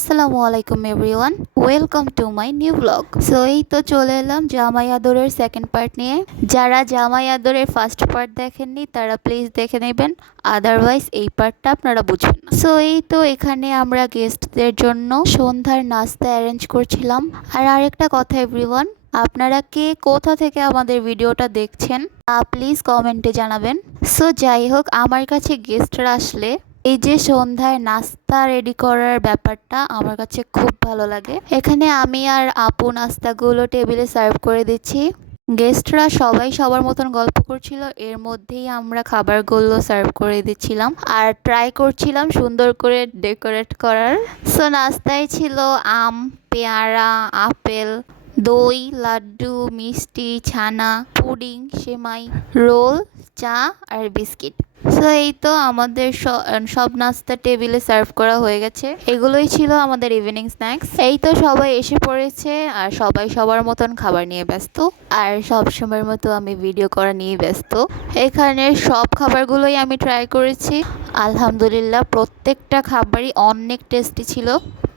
আসসালামু আলাইকুম everyone, welcome to my new blog. So এই তো চলে এলাম জামাই আদরের সেকেন্ড পার্ট নিয়ে। যারা জামাই আদরের ফার্স্ট পার্ট দেখেননি তারা প্লিজ দেখে নেবেন, আদারওয়াইজ এই পার্টটা আপনারা বুঝবেন না। সো এই তো এখানে আমরা গেস্টদের জন্য সন্ধ্যার নাস্তা অ্যারেঞ্জ করছিলাম। আর আরেকটা কথা এভরিওয়ান, আপনারা কে কোথা থেকে আমাদের ভিডিওটা দেখছেন প্লিজ কমেন্টে জানাবেন। সো যাই হোক, আমার কাছে গেস্টরা আসলে এই যে সন্ধ্যায় নাস্তা রেডি করার ব্যাপারটা আমার কাছে খুব ভালো লাগে। এখানে আমি আর আপু নাস্তাগুলো টেবিলে সার্ভ করে দিচ্ছি। গেস্টরা সবাই সবার মতন গল্প করছিল, এর মধ্যেই আমরা খাবারগুলো সার্ভ করে দিচ্ছিলাম আর ট্রাই করছিলাম সুন্দর করে ডেকোরেট করার। সো নাস্তায় ছিল আম, পেয়ারা, আপেল, দই, লাড্ডু, মিষ্টি, ছানা, পুডিং, সেমাই, রোল, চা আর বিস্কিট। সো এই তো আমাদের সব নাস্তা টেবিলে সার্ভ করা হয়ে গেছে। এগুলোই ছিল আমাদের ইভিনিং স্ন্যাক্স। এই তো সবাই এসে পড়েছে আর সবাই সবার মতন খাবার নিয়ে ব্যস্ত, আর সব সময়ের মতো আমি ভিডিও করা নিয়ে ব্যস্ত। এখানে সব খাবারগুলোই আমি ট্রাই করেছি, আলহামদুলিল্লাহ প্রত্যেকটা খাবারই অনেক টেস্টি ছিল।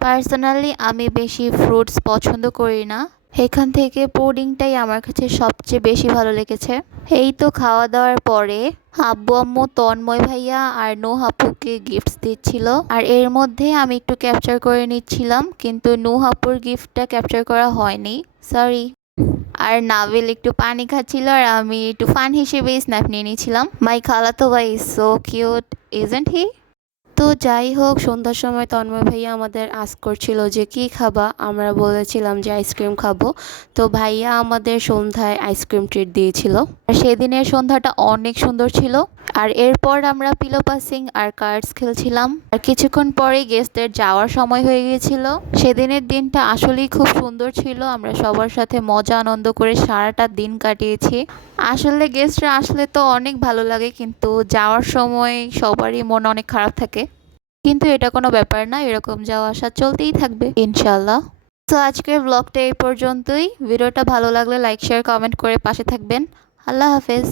পার্সোনালি আমি বেশি ফ্রুটস পছন্দ করি না, এখান থেকে পুডিংটাই আমার কাছে সবচেয়ে বেশি ভালো লেগেছে। এই তো খাওয়া দাওয়ার পরে আব্বু আম্মু তন্ময় ভাইয়া আর নূহ আপুকে গিফটস দিচ্ছিল, আর এর মধ্যে আমি একটু ক্যাপচার করে নিচ্ছিলাম, কিন্তু নূহ আপুর গিফটটা ক্যাপচার করা হয়নি, সরি। আর নাবিল একটু পানি খাচ্ছিল আর আমি একটু ফান হিসেবে স্ন্যাপ নিয়ে নিয়েছিলাম। মাই খালাতো ভাই ইজ সো কিউট, ইজন্ট হি? তো যাই হোক, সন্ধ্যার সময় তন্ময় ভাইয়া আমাদের আস্ক করছিল যে কি খাবা, আমরা বলেছিলাম যে আইসক্রিম খাবো। তো ভাইয়া আমাদের সন্ধ্যায় আইসক্রিম ট্রিট দিয়েছিল। আর সেদিনের সন্ধ্যাটা অনেক সুন্দর ছিল। আর এরপর আমরা পিলো পাসিং আর কার্ডস খেলছিলাম। আর কিছুক্ষণ পরে গেস্টদের যাওয়ার সময় হয়ে গিয়েছিল। সেদিনের দিনটা আসলেই খুব সুন্দর ছিল, আমরা সবার সাথে মজা আনন্দ করে সারাটা দিন কাটিয়েছি। আসলে গেস্টরা আসলে তো অনেক ভালো লাগে, কিন্তু যাওয়ার সময় সবারই মন অনেক খারাপ থাকে। কিন্তু এটা কোনো ব্যাপার না, এরকম যাওয়া আসা চলতেই থাকবে ইনশাল্লাহ। তো আজকের ব্লগটা এই পর্যন্তই। ভিডিওটা ভালো লাগলে লাইক, শেয়ার, কমেন্ট করে পাশে থাকবেন। আল্লাহ হাফেজ।